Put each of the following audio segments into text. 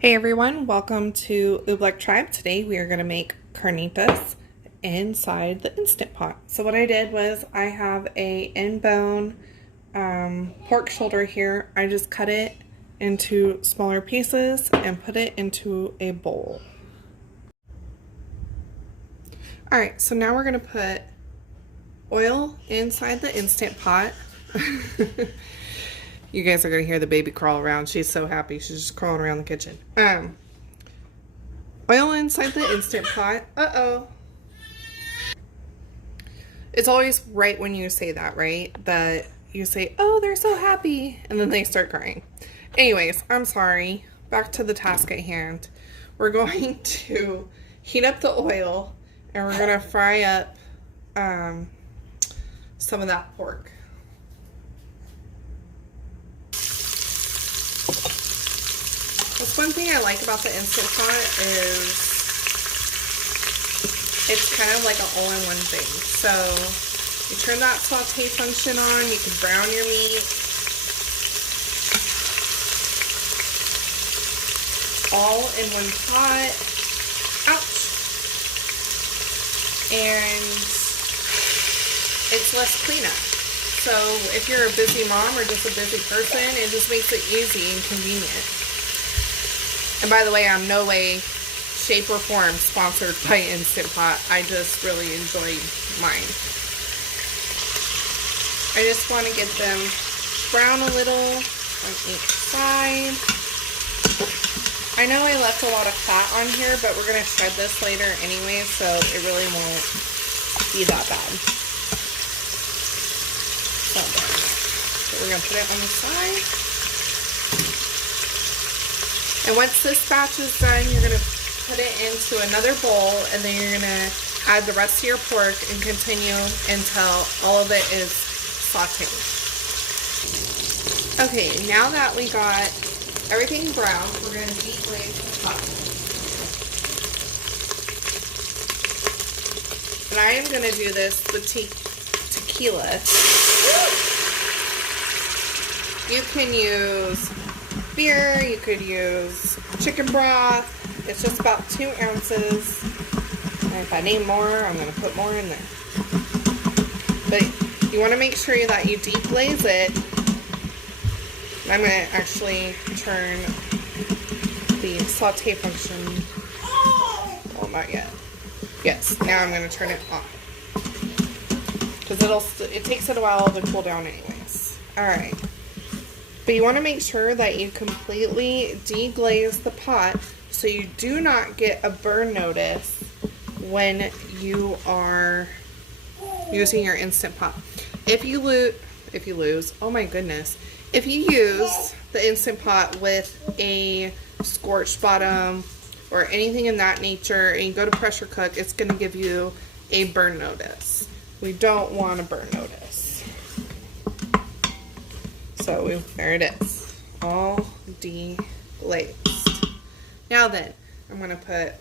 Hey everyone, welcome to Oobleck Tribe. Today we are going to make carnitas inside the Instant Pot. So what I did was I have a in-bone pork shoulder here. I just cut it into smaller pieces and put it into a bowl. Alright, so now we're going to put oil inside the Instant Pot. You guys are going to hear the baby crawl around. She's so happy. She's just crawling around the kitchen. Oil inside the Instant Pot. Uh-oh. It's always right when you say that, right? That you say, oh, they're so happy. And then they start crying. Anyways, I'm sorry. Back to the task at hand. We're going to heat up the oil. And we're going to fry up some of that pork. That's one thing I like about the Instant Pot is it's kind of like an all-in-one thing. So you turn that saute function on, you can brown your meat. All in one pot. Ouch. And it's less cleanup. So if you're a busy mom or just a busy person, it just makes it easy and convenient. And by the way, I'm no way, shape, or form sponsored by Instant Pot. I just really enjoy mine. I just want to get them brown a little on each side. I know I left a lot of fat on here, but we're going to shred this later anyway, so it really won't be that bad. So we're going to put it on the side. And once this batch is done, you're going to put it into another bowl, and then you're going to add the rest of your pork and continue until all of it is sauteed. Okay, now that we got everything browned, we're going to deglaze the pot. And I am going to do this with tequila. You can use beer, you could use chicken broth. It's just about 2 ounces. And if I need more, I'm going to put more in there. But you want to make sure that you deglaze it. I'm going to actually turn the saute function. Well, not yet. Yes, now I'm going to turn it off. Because it takes it a while to cool down anyways. Alright. But you want to make sure that you completely deglaze the pot so you do not get a burn notice when you are using your Instant Pot. If you lose, oh my goodness. If you use the Instant Pot with a scorched bottom or anything in that nature and you go to pressure cook, it's going to give you a burn notice. We don't want a burn notice. So there it is, all deglazed. Now then, I'm going to put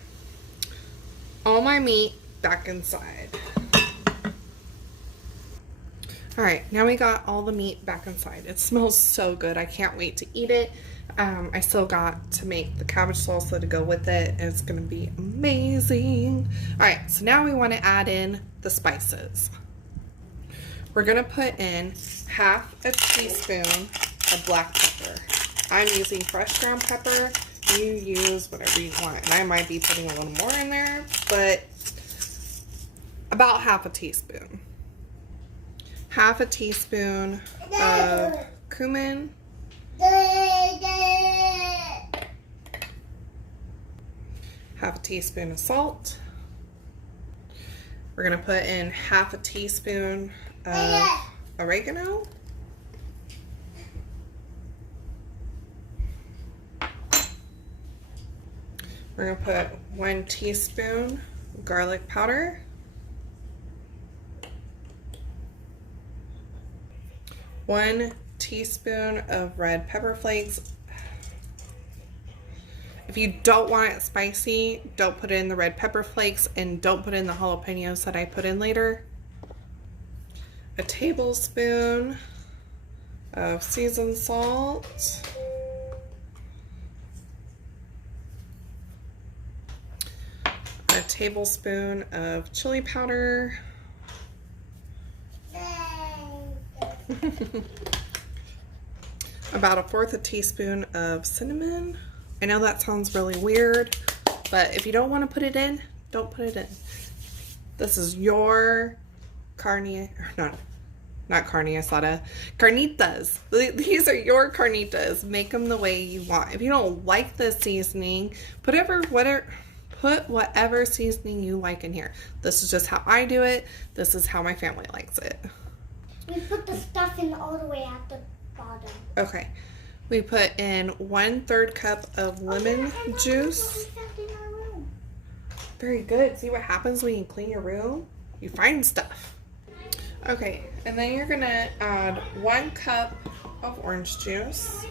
all my meat back inside. Alright, now we got all the meat back inside. It smells so good. I can't wait to eat it. I still got to make the cabbage salsa to go with it. And it's going to be amazing. Alright, so now we want to add in the spices. We're going to put in half a teaspoon of black pepper. I'm using fresh ground pepper. You use whatever you want. And I might be putting a little more in there, but about half a teaspoon. Half a teaspoon of cumin. Half a teaspoon of salt. We're going to put in half a teaspoon of oregano. We're going to put 1 teaspoon garlic powder. 1 teaspoon of red pepper flakes. If you don't want it spicy, don't put in the red pepper flakes and don't put in the jalapenos that I put in later. A tablespoon of seasoned salt. tablespoon of chili powder. About 1/4 teaspoon of cinnamon. I know that sounds really weird, but if you don't want to put it in, don't put it in. This is your not carne asada, carnitas. These are your carnitas. Make them the way you want. If you don't like the seasoning, put whatever seasoning you like in here. This is just how I do it. This is how my family likes it. We put the stuff in all the way at the bottom. Okay. We put in 1/3 cup of lemon juice. Very good. See what happens when you clean your room? You find stuff. Okay, and then you're gonna add 1 cup of orange juice.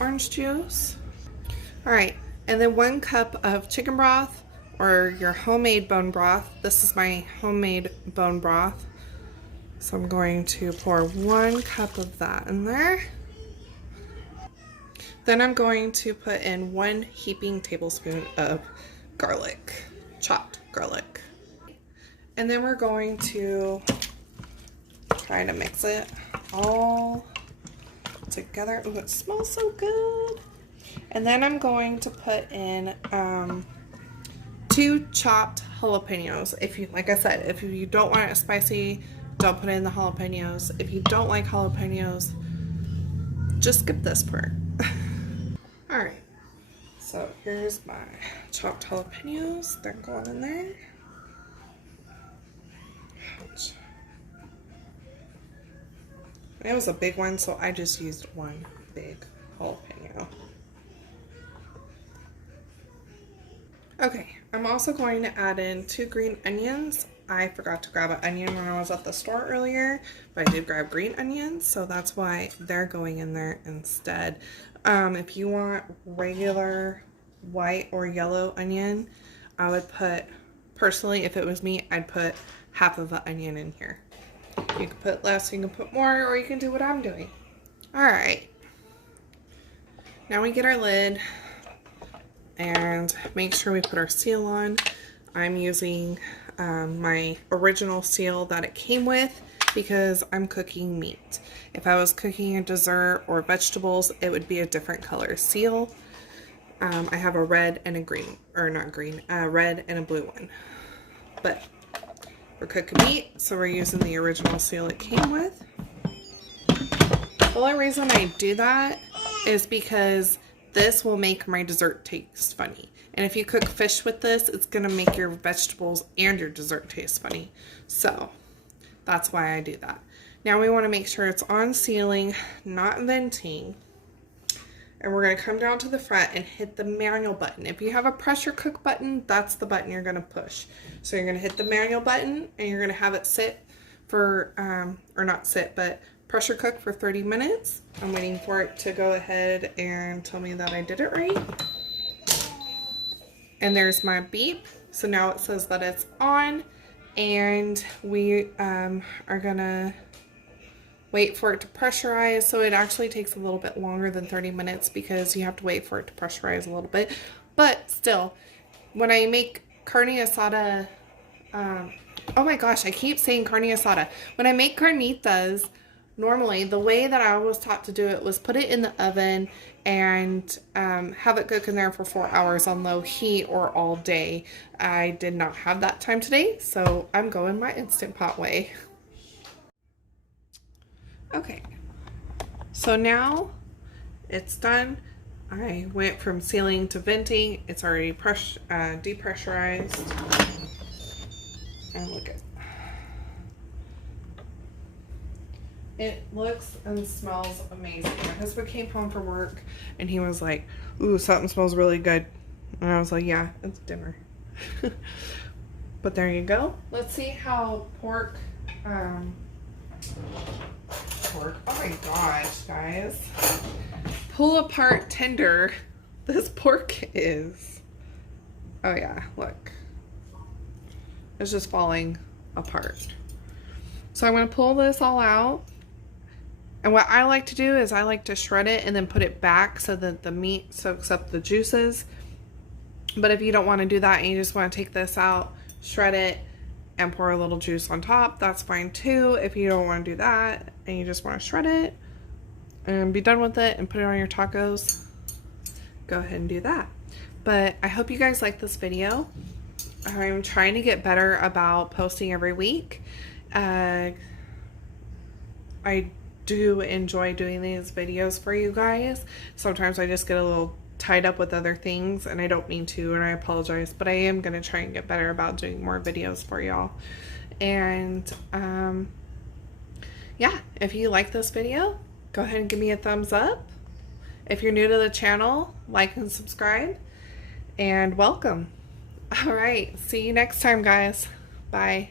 Orange juice. All right, and then 1 cup of chicken broth or your homemade bone broth. This is my homemade bone broth. So I'm going to pour 1 cup of that in there. Then I'm going to put in 1 heaping tablespoon of garlic, chopped garlic. And then we're going to try to mix it all together. Ooh, it smells so good. And then I'm going to put in 2 chopped jalapenos. If you, like I said, if you don't want it spicy, don't put in the jalapenos. If you don't like jalapenos, just skip this part. All right, so here's my chopped jalapenos. They're going in there. Ouch. It was a big one, so I just used 1 big jalapeno. Okay, I'm also going to add in 2 green onions. I forgot to grab an onion when I was at the store earlier, but I did grab green onions, so that's why they're going in there instead. If you want regular white or yellow onion, I would put, personally, if it was me, I'd put half of an onion in here. You can put less, you can put more, or you can do what I'm doing. All right. Now we get our lid and make sure we put our seal on. I'm using my original seal that it came with because I'm cooking meat. If I was cooking a dessert or vegetables, it would be a different color seal. I have a red and a green, or not green, red and a blue one. But we're cooking meat, so we're using the original seal it came with. The only reason I do that is because this will make my dessert taste funny. And if you cook fish with this, it's gonna make your vegetables and your dessert taste funny. So that's why I do that. Now we wanna make sure it's on sealing, not venting. And we're gonna come down to the front and hit the manual button. If you have a pressure cook button, that's the button you're gonna push. So you're gonna hit the manual button and you're gonna have it sit for, or not sit, but pressure cook for 30 minutes. I'm waiting for it to go ahead and tell me that I did it right. And there's my beep. So now it says that it's on, and we are gonna wait for it to pressurize. So it actually takes a little bit longer than 30 minutes because you have to wait for it to pressurize a little bit. But still, when I make carne asada, oh my gosh, I keep saying carne asada. When I make carnitas, normally, the way that I was taught to do it was put it in the oven and have it cook in there for 4 hours on low heat or all day. I did not have that time today, so I'm going my Instant Pot way. Okay, so now it's done. I went from sealing to venting. It's already depressurized. And look at it. Looks and smells amazing. My husband came home from work and he was like, ooh, something smells really good. And I was like, yeah, it's dinner. But there you go. Let's see how pork, oh my gosh, guys. Pull apart tender this pork is. Oh yeah, look. It's just falling apart. So I'm going to pull this all out. And what I like to do is I like to shred it and then put it back so that the meat soaks up the juices. But if you don't want to do that and you just want to take this out, shred it, and pour a little juice on top, that's fine too. If you don't want to do that and you just want to shred it and be done with it and put it on your tacos, go ahead and do that. But I hope you guys like this video. I'm trying to get better about posting every week. I do enjoy doing these videos for you guys. Sometimes I just get a little tied up with other things and I don't mean to, and I apologize, but I am going to try and get better about doing more videos for y'all. And yeah, if you like this video, go ahead and give me a thumbs up. If you're new to the channel, like and subscribe, and welcome. All right, see you next time, guys. Bye.